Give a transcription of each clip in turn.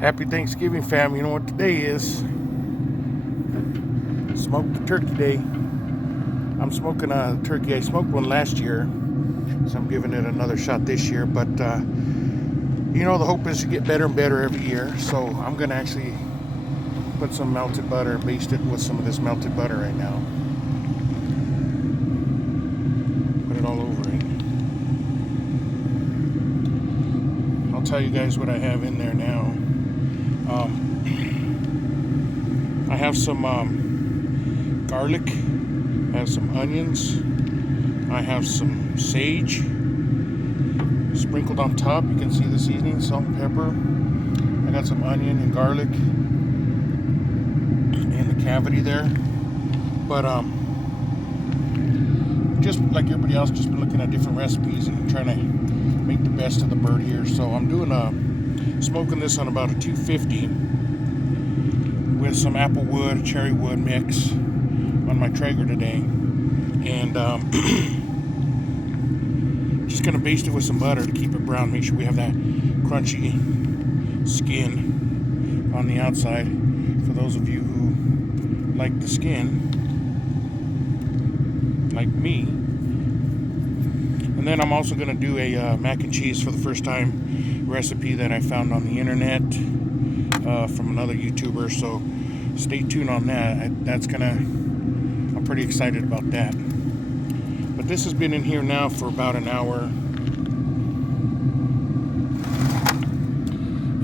Happy Thanksgiving, fam. You know what today is? Smoked the turkey day. I'm smoking a turkey. I smoked one last year, so I'm giving it another shot this year. But, you know, the hope is to get better and better every year. So I'm going to actually put some melted butter, baste it with some of this melted butter right now. Put it all over it. I'll tell you guys what I have in there now. I have some garlic, I have some onions, I have some sage sprinkled on top. You can see the seasoning, salt and pepper. I got some onion and garlic in the cavity there. But just like everybody else, just been looking at different recipes and trying to make the best of the bird here. So I'm doing smoking this on about a 250 with some apple wood, cherry wood mix on my Traeger today. And just gonna baste it with some butter to keep it brown. Make sure we have that crunchy skin on the outside. For those of you who like the skin, like me. And then I'm also gonna do a mac and cheese for the first time recipe that I found on the internet from another YouTuber. So stay tuned on that. I'm pretty excited about that. But this has been in here now for about an hour.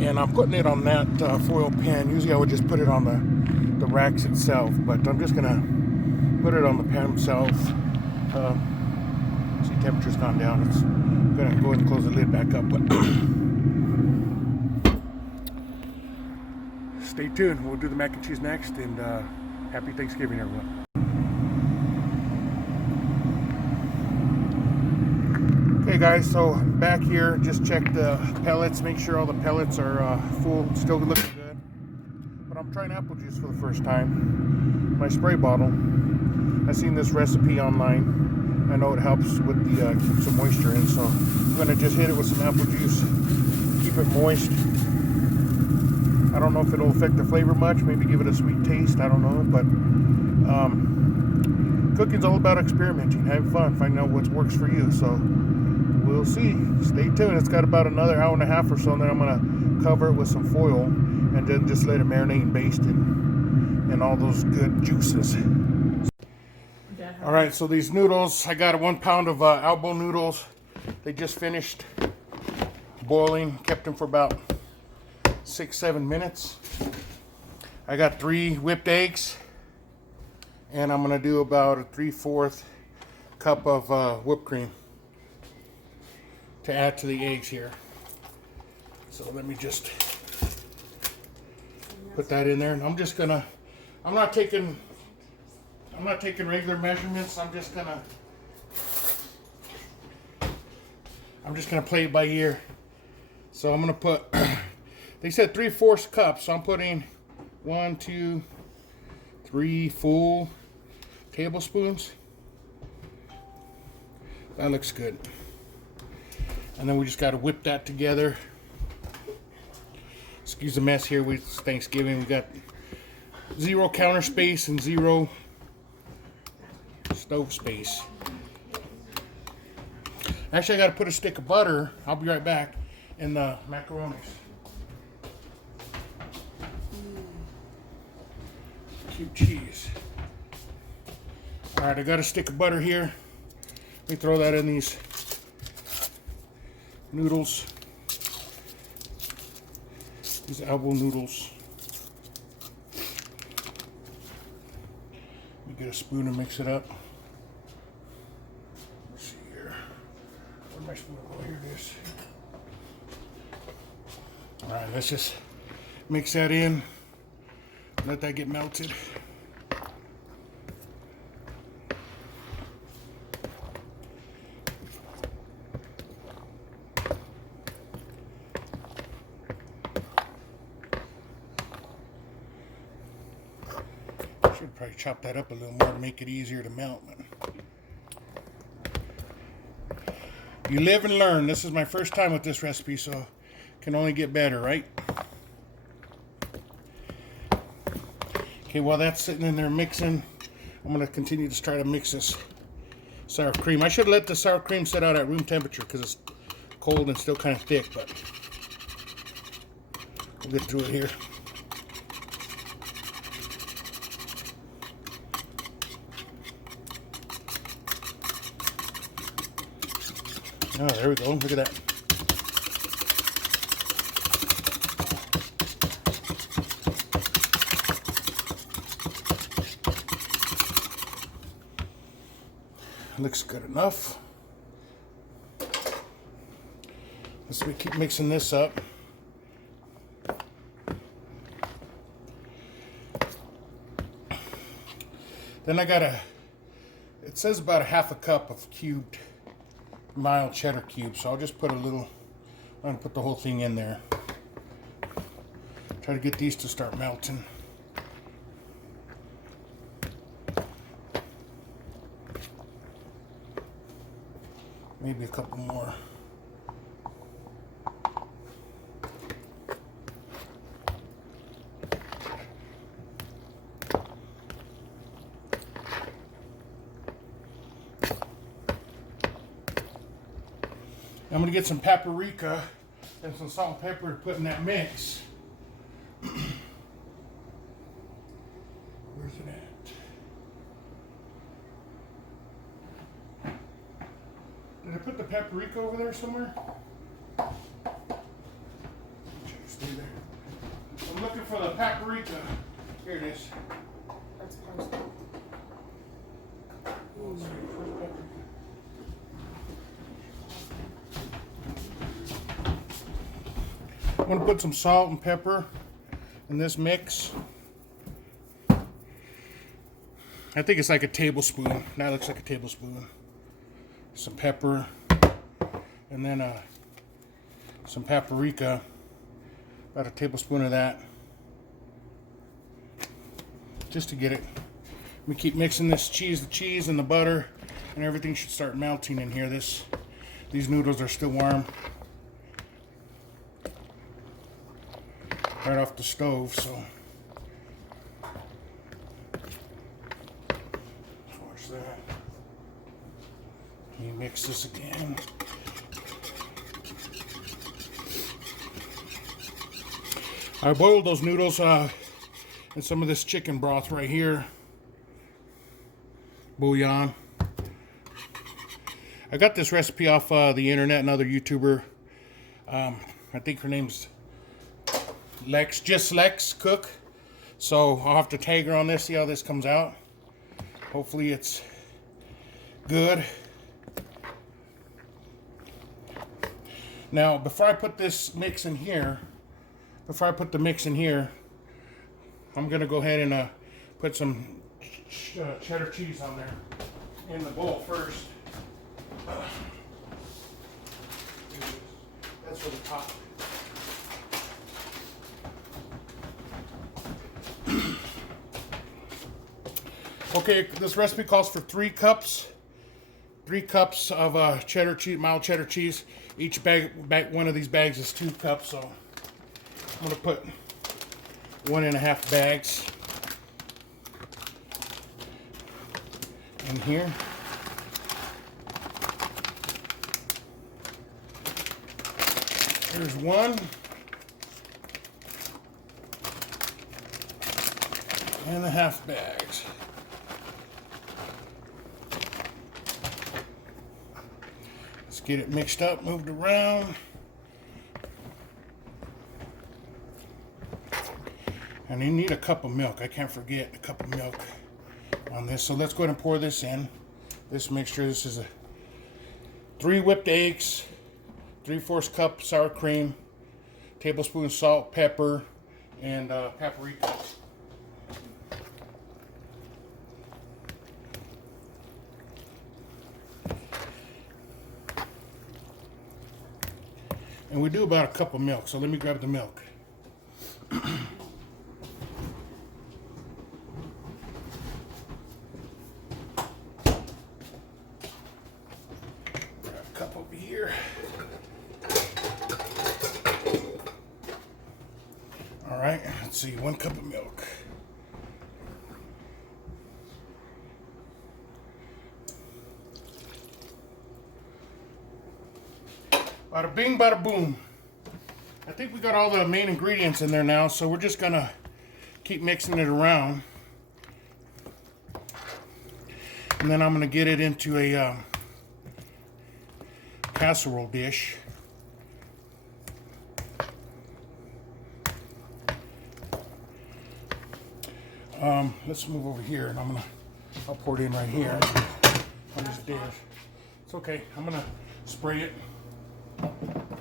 And I'm putting it on that foil pan. Usually I would just put it on the racks itself, but I'm just gonna put it on the pan itself. See, temperature's gone down. It's gonna go ahead and close the lid back up, but stay tuned. We'll do the mac and cheese next, and happy Thanksgiving, everyone. Okay guys, so back here, just check the pellets, make sure all the pellets are full, still looking good. But I'm trying apple juice for the first time. My spray bottle. I've seen this recipe online. I know it helps with the keep some moisture in, so I'm gonna just hit it with some apple juice, keep it moist. I don't know if it'll affect the flavor much, maybe give it a sweet taste, I don't know, but cooking's all about experimenting, having fun, finding out what works for you, so we'll see. Stay tuned. It's got about another hour and a half or so, and then I'm gonna cover it with some foil and then just let it marinate and baste in all those good juices. All right, so these noodles, I got 1 pound of elbow noodles. They just finished boiling, kept them for about 6-7 minutes. I got 3 whipped eggs, and I'm gonna do about a 3/4 cup of whipped cream to add to the eggs here. So let me just put that in there, and I'm not taking regular measurements. I'm just gonna play it by ear. So I'm gonna put, they said 3/4 cups, so I'm putting 1, 2, 3 full tablespoons. That looks good. And then we just got to whip that together. Excuse the mess here with Thanksgiving. We got 0 counter space and 0 stove space. Actually, I got to put a stick of butter, I'll be right back, in the macaronis. Cube cheese. Alright, I got a stick of butter here. Let me throw that in these noodles. These elbow noodles. Let me get a spoon and mix it up. Let's see here. Where'd my spoon go? Here it is. Alright, let's just mix that in. Let that get melted. Should probably chop that up a little more to make it easier to melt. You live and learn. This is my first time with this recipe, so can only get better, right? Okay, while that's sitting in there mixing, I'm going to continue to try to mix this sour cream. I should let the sour cream sit out at room temperature because it's cold and still kind of thick, but we'll get through it here. Oh, there we go. Look at that. Looks good enough. Let's keep mixing this up. Then I got it says about a half a cup of cubed mild cheddar cubes, so I'll just put a little, I'm going to put the whole thing in there. Try to get these to start melting. Maybe a couple more. I'm going to get some paprika and some salt and pepper to put in that mix. Where's it at? Did I put the paprika over there somewhere? Stay there. I'm looking for the paprika. Here it is. That's parsley. I'm going to put some salt and pepper in this mix. I think it's like a tablespoon. That looks like a tablespoon. Some pepper, and then some paprika, about a tablespoon of that, just to get it. We keep mixing this cheese, the cheese and the butter, and everything should start melting in here. These noodles are still warm, right off the stove, so watch that. You mix this again. I boiled those noodles in some of this chicken broth right here. Bouillon. I got this recipe off the internet, another YouTuber. I think her name's Lex Cook. So I'll have to tag her on this, see how this comes out. Hopefully it's good. Now, before I put this mix in here, I'm going to go ahead and put some cheddar cheese on there in the bowl first. That's for the top. Okay, this recipe calls for 3 cups. 3 cups of cheddar cheese, mild cheddar cheese. Each bag, one of these bags is 2 cups, so I'm gonna put 1.5 bags in here. Here's 1.5 bags. Get it mixed up, moved around. And you need a cup of milk. I can't forget a cup of milk on this. So let's go ahead and pour this in. This mixture, this is 3 whipped eggs, 3/4 cup sour cream, tablespoon salt, pepper, and paprika. And we do about a cup of milk, so let me grab the milk. Grab a cup over here. All right, let's see, 1 cup of milk. Bada bing, bada boom. I think we got all the main ingredients in there now, so we're just gonna keep mixing it around. And then I'm gonna get it into a casserole dish. Let's move over here, and I'll pour it in right here on this dish. It's okay. I'm gonna spray it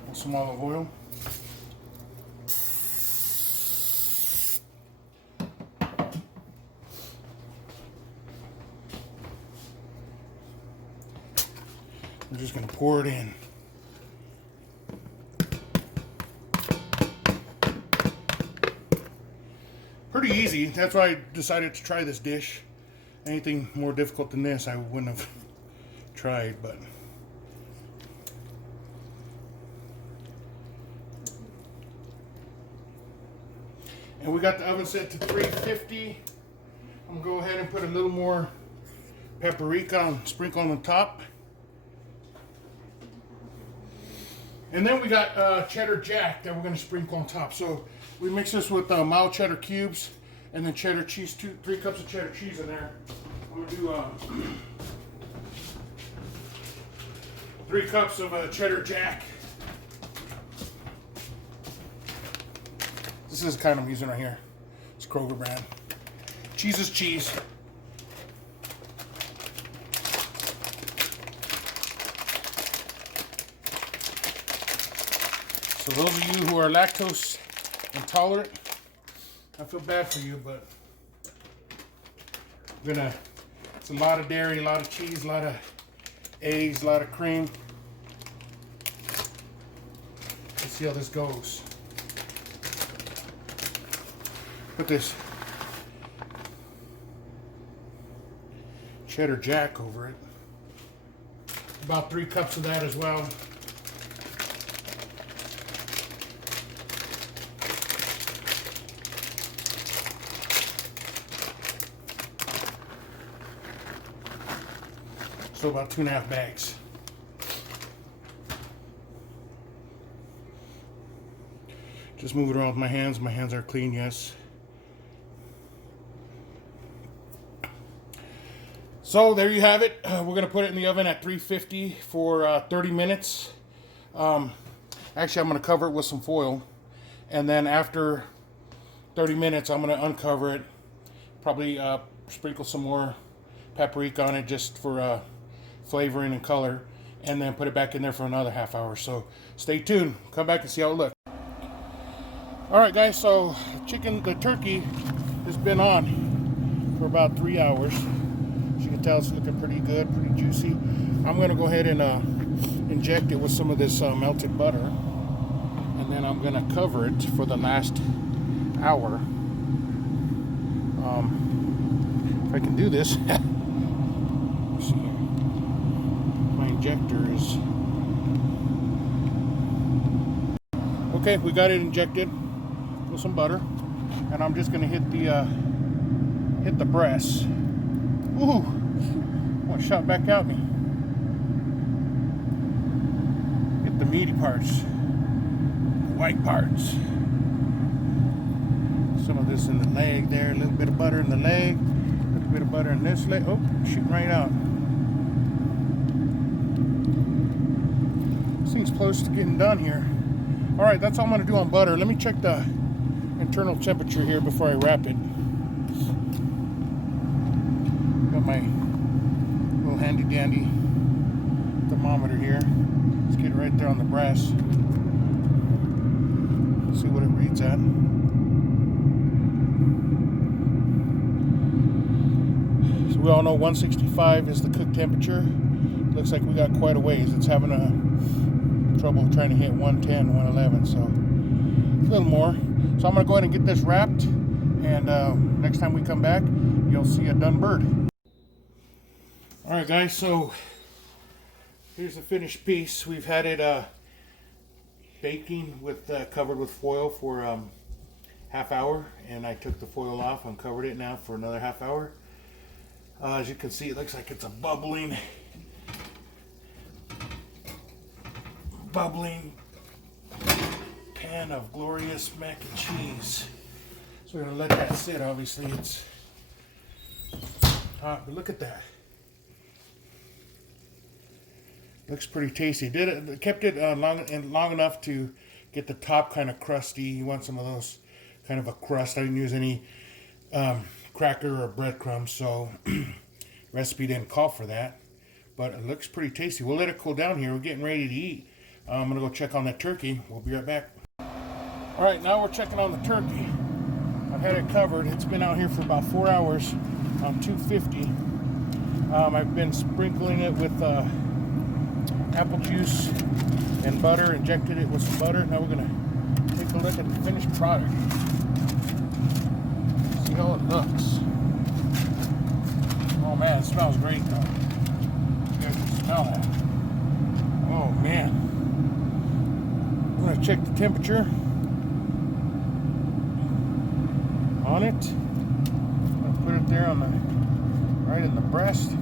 with some olive oil. I'm just gonna pour it in. Pretty easy. That's why I decided to try this dish. Anything more difficult than this, I wouldn't have tried, but. And we got the oven set to 350. I'm gonna go ahead and put a little more paprika and sprinkle on the top. And then we got cheddar jack that we're gonna sprinkle on top. So we mix this with mild cheddar cubes and then cheddar cheese, 3 cups of cheddar cheese in there. I'm gonna do 3 cups of cheddar jack. This is the kind I'm using right here. It's Kroger brand. Cheese is cheese. So those of you who are lactose intolerant, I feel bad for you, but it's a lot of dairy, a lot of cheese, a lot of eggs, a lot of cream. Let's see how this goes. Put this cheddar jack over it. About 3 cups of that as well. So about 2.5 bags. Just move it around with my hands. My hands are clean, yes. So there you have it. We're going to put it in the oven at 350 for 30 minutes. Actually, I'm going to cover it with some foil. And then after 30 minutes, I'm going to uncover it. Probably sprinkle some more paprika on it just for flavoring and color. And then put it back in there for another half hour. So stay tuned. Come back and see how it looks. Alright guys, so the turkey has been on for about 3 hours. As you can tell, it's looking pretty good, pretty juicy. I'm going to go ahead and inject it with some of this melted butter. And then I'm going to cover it for the last hour. If I can do this. Let's see. My injector is... Okay, we got it injected with some butter. And I'm just going to hit the breast. Ooh, one shot back at me. Get the meaty parts, the white parts. Some of this in the leg there, a little bit of butter in the leg, a little bit of butter in this leg. Oh, shooting right out. This thing's close to getting done here. All right, that's all I'm gonna do on butter. Let me check the internal temperature here before I wrap it. Got my little handy dandy thermometer here. Let's get it right there on the brass. See what it reads at. So we all know 165 is the cook temperature. Looks like we got quite a ways. It's having trouble trying to hit 110, 111, so a little more. So I'm gonna go ahead and get this wrapped, and next time we come back, you'll see a done bird. All right, guys, so here's the finished piece. We've had it baking with covered with foil for half hour, and I took the foil off and covered it now for another half hour. As you can see, it looks like it's a bubbling bubbling pan of glorious mac and cheese. So we're gonna let that sit. Obviously, it's hot, but look at that. Looks pretty tasty. Kept it long enough to get the top kind of crusty. You want some of those kind of a crust. I didn't use any cracker or breadcrumbs, so recipe didn't call for that. But it looks pretty tasty. We'll let it cool down here. We're getting ready to eat. I'm gonna go check on that turkey. We'll be right back. All right, now we're checking on the turkey. I've had it covered. It's been out here for about 4 hours on 250. I've been sprinkling it with apple juice and butter, injected it with some butter. Now we're gonna take a look at the finished product. See how it looks. Oh man, it smells great though. You guys can smell that. Oh man. I'm gonna check the temperature on it. I'm gonna put it there on the right in the breast.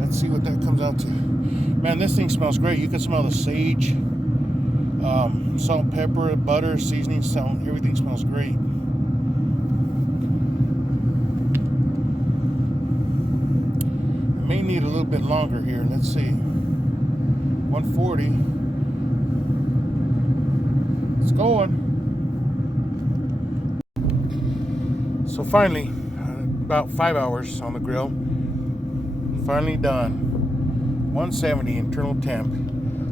Let's see what that comes out to. Man, this thing smells great. You can smell the sage, salt, pepper, butter, seasoning, salt. Everything smells great. It may need a little bit longer here. Let's see. 140. It's going. So finally, about 5 hours on the grill. Finally done. 170 internal temp.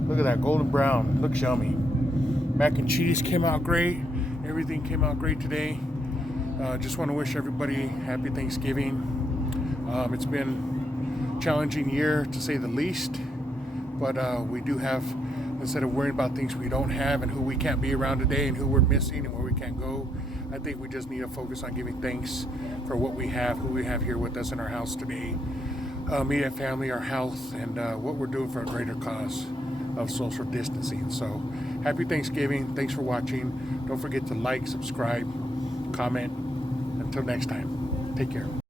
Look at that golden brown. Looks yummy. Mac and cheese came out great. Everything came out great today. Just want to wish everybody happy Thanksgiving. It's been a challenging year to say the least, but we do have, instead of worrying about things we don't have and who we can't be around today and who we're missing and where we can't go, I think we just need to focus on giving thanks for what we have, who we have here with us in our house today. Immediate family, our health, and what we're doing for a greater cause of social distancing. So happy Thanksgiving. Thanks for watching. Don't forget to like, subscribe, comment. Until next time, take care.